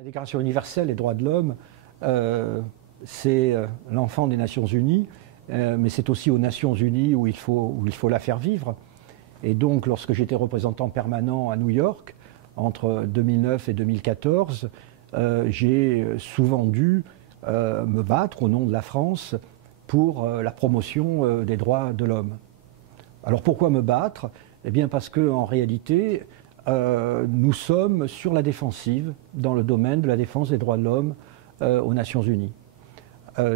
La Déclaration universelle des droits de l'homme, c'est l'enfant des Nations Unies, mais c'est aussi aux Nations Unies où il faut la faire vivre. Et donc, lorsque j'étais représentant permanent à New York, entre 2009 et 2014, j'ai souvent dû me battre au nom de la France pour la promotion des droits de l'homme. Alors pourquoi me battre? Eh bien parce qu'en réalité, nous sommes sur la défensive dans le domaine de la défense des droits de l'homme aux Nations Unies.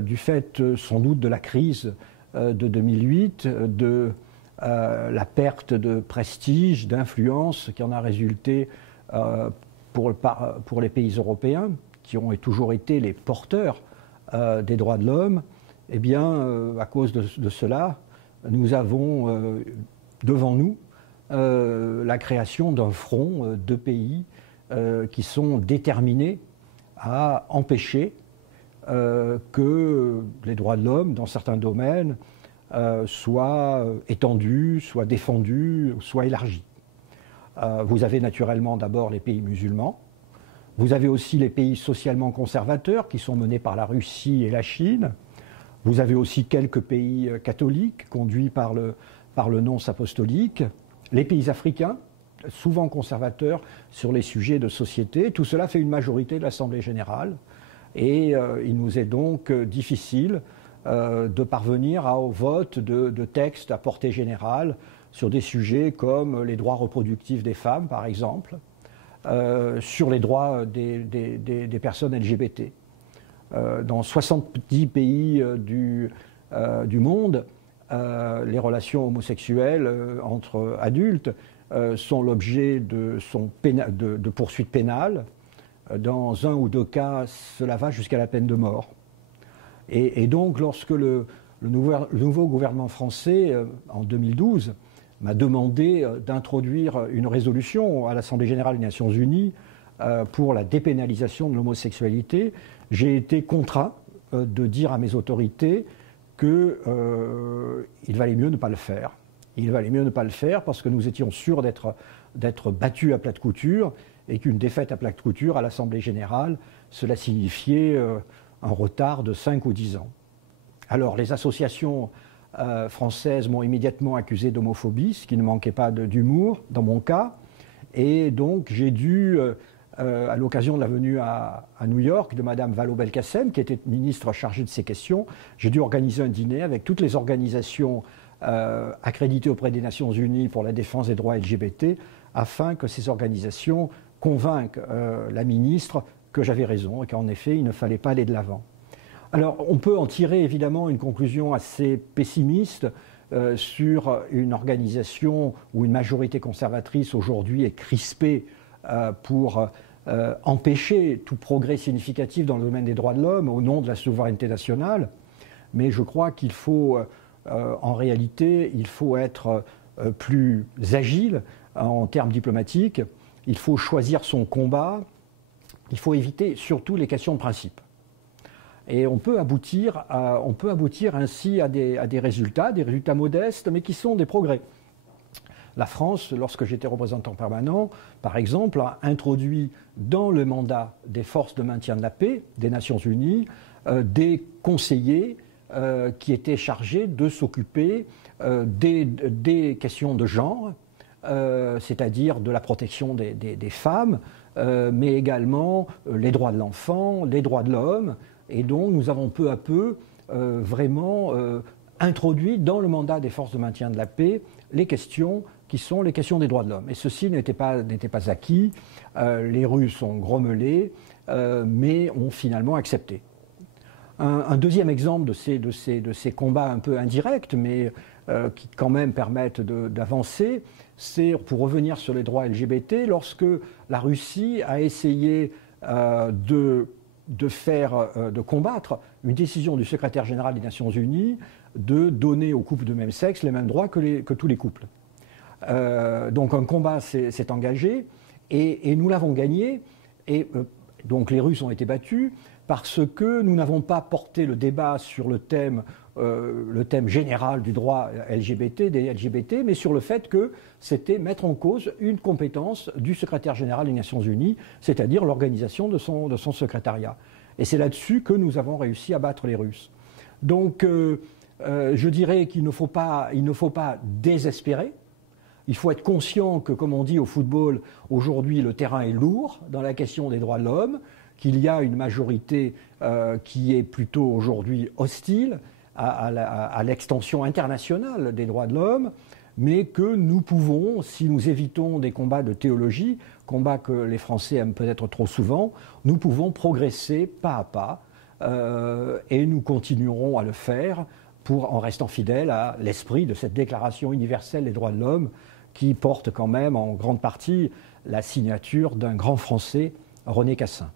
Du fait sans doute de la crise de 2008, de la perte de prestige, d'influence qui en a résulté pour les pays européens, qui ont toujours été les porteurs des droits de l'homme, eh bien, à cause de cela, nous avons devant nous la création d'un front de pays qui sont déterminés à empêcher que les droits de l'homme, dans certains domaines, soient étendus, soient défendus, soient élargis. Vous avez naturellement d'abord les pays musulmans. Vous avez aussi les pays socialement conservateurs qui sont menés par la Russie et la Chine. Vous avez aussi quelques pays catholiques conduits par le nonce apostolique. Les pays africains, souvent conservateurs sur les sujets de société. Tout cela fait une majorité de l'Assemblée générale. Et il nous est donc difficile de parvenir au vote de textes à portée générale sur des sujets comme les droits reproductifs des femmes, par exemple, sur les droits des personnes LGBT. Dans 70 pays du monde, les relations homosexuelles entre adultes sont l'objet de poursuites pénales. Dans un ou deux cas, cela va jusqu'à la peine de mort. Et donc, lorsque le nouveau gouvernement français, en 2012, m'a demandé d'introduire une résolution à l'Assemblée générale des Nations Unies pour la dépénalisation de l'homosexualité, j'ai été contraint de dire à mes autorités qu'il valait mieux ne pas le faire. Il valait mieux ne pas le faire parce que nous étions sûrs d'être battus à plate couture et qu'une défaite à plate couture à l'Assemblée générale, cela signifiait un retard de 5 ou 10 ans. Alors les associations françaises m'ont immédiatement accusé d'homophobie, ce qui ne manquait pas d'humour dans mon cas, et donc j'ai dû, à l'occasion de la venue à New York de Mme Vallaud-Belkacem, qui était ministre chargée de ces questions, j'ai dû organiser un dîner avec toutes les organisations accréditées auprès des Nations Unies pour la défense des droits LGBT, afin que ces organisations convainquent la ministre que j'avais raison et qu'en effet, il ne fallait pas aller de l'avant. Alors, on peut en tirer évidemment une conclusion assez pessimiste sur une organisation où une majorité conservatrice aujourd'hui est crispée pour empêcher tout progrès significatif dans le domaine des droits de l'homme au nom de la souveraineté nationale. Mais je crois qu'il faut, en réalité, il faut être plus agile en termes diplomatiques. Il faut choisir son combat. Il faut éviter surtout les questions de principe. Et on peut aboutir ainsi à des résultats modestes, mais qui sont des progrès. La France, lorsque j'étais représentant permanent, par exemple, a introduit dans le mandat des forces de maintien de la paix des Nations Unies des conseillers qui étaient chargés de s'occuper des questions de genre, c'est-à-dire de la protection des femmes, mais également les droits de l'enfant, les droits de l'homme. Et donc nous avons peu à peu vraiment introduit dans le mandat des forces de maintien de la paix les questions qui sont les questions des droits de l'homme. Et ceci n'était pas acquis. Les Russes ont grommelé, mais ont finalement accepté. Un deuxième exemple de ces combats un peu indirects, mais qui quand même permettent d'avancer, c'est, pour revenir sur les droits LGBT, lorsque la Russie a essayé de combattre une décision du secrétaire général des Nations Unies de donner aux couples de même sexe les mêmes droits que tous les couples. Donc un combat s'est engagé et nous l'avons gagné. Et donc les Russes ont été battus parce que nous n'avons pas porté le débat sur le thème le thème général du droit LGBT, des LGBT, mais sur le fait que c'était mettre en cause une compétence du secrétaire général des Nations Unies, c'est-à-dire l'organisation de son secrétariat. Et c'est là-dessus que nous avons réussi à battre les Russes. Donc, je dirais qu'il ne faut pas désespérer. Il faut être conscient que, comme on dit au football, aujourd'hui le terrain est lourd dans la question des droits de l'homme, qu'il y a une majorité qui est plutôt aujourd'hui hostile à l'extension internationale des droits de l'homme, mais que nous pouvons, si nous évitons des combats de théologie, combats que les Français aiment peut-être trop souvent, nous pouvons progresser pas à pas et nous continuerons à le faire en restant fidèles à l'esprit de cette Déclaration universelle des droits de l'homme qui porte quand même en grande partie la signature d'un grand Français, René Cassin.